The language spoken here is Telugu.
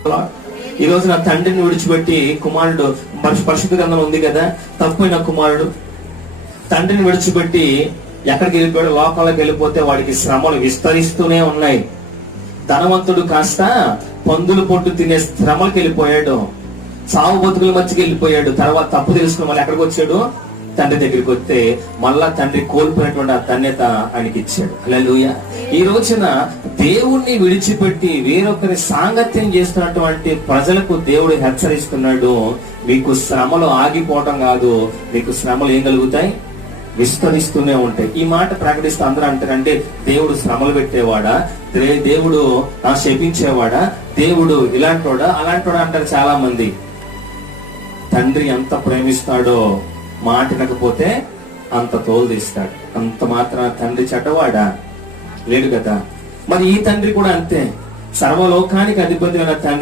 ఈ రోజు నా తండ్రిని విడిచిపెట్టి కుమారుడు, పరిశుద్ధ గ్రంథం ఉంది కదా, తప్పైన కుమారుడు తండ్రిని విడిచిపెట్టి ఎక్కడికి వెళ్ళిపోయాడు? లోకాలకు వెళ్ళిపోతే వాడికి శ్రమలు విస్తరిస్తూనే ఉన్నాయి. ధనవంతుడు కాస్త పందులు పొట్టు తినే శ్రమలకు వెళ్ళిపోయాడు, సావు బతుకుల మధ్యకి వెళ్ళిపోయాడు. తర్వాత తప్పు తెలుసుకుని మళ్ళీ ఎక్కడికి వచ్చాడు? తండ్రి దగ్గరికి వస్తే మళ్ళా తండ్రి కోల్పోయినటువంటి ఆ ధన్యత ఆయనకి ఇచ్చాడు. హల్లెలూయా. ఈ రోజున దేవుణ్ణి విడిచిపెట్టి వేరొకరి సాంగత్యం చేస్తున్నటువంటి ప్రజలకు దేవుడు హెచ్చరిస్తున్నాడు, మీకు శ్రమలు ఆగిపోవటం కాదు, మీకు శ్రమలు ఏం కలుగుతాయి? విస్తరిస్తూనే ఉంటాయి. ఈ మాట ప్రకటిస్తూ అందరూ అంటారంటే దేవుడు శ్రమలు పెట్టేవాడా, దేవుడు శపించేవాడా, దేవుడు ఇలాంటోడా అలాంటోడా అంటారు చాలా మంది. తండ్రి ఎంత ప్రేమిస్తాడో మాట వినకపోతే అంత తోలు తీస్తాడు. అంత మాత్రం తండ్రి చెడ్డవాడా? లేడు కదా. మరి ఈ తండ్రి కూడా అంతే, సర్వలోకానికి అధిపతి అయిన తండ్రి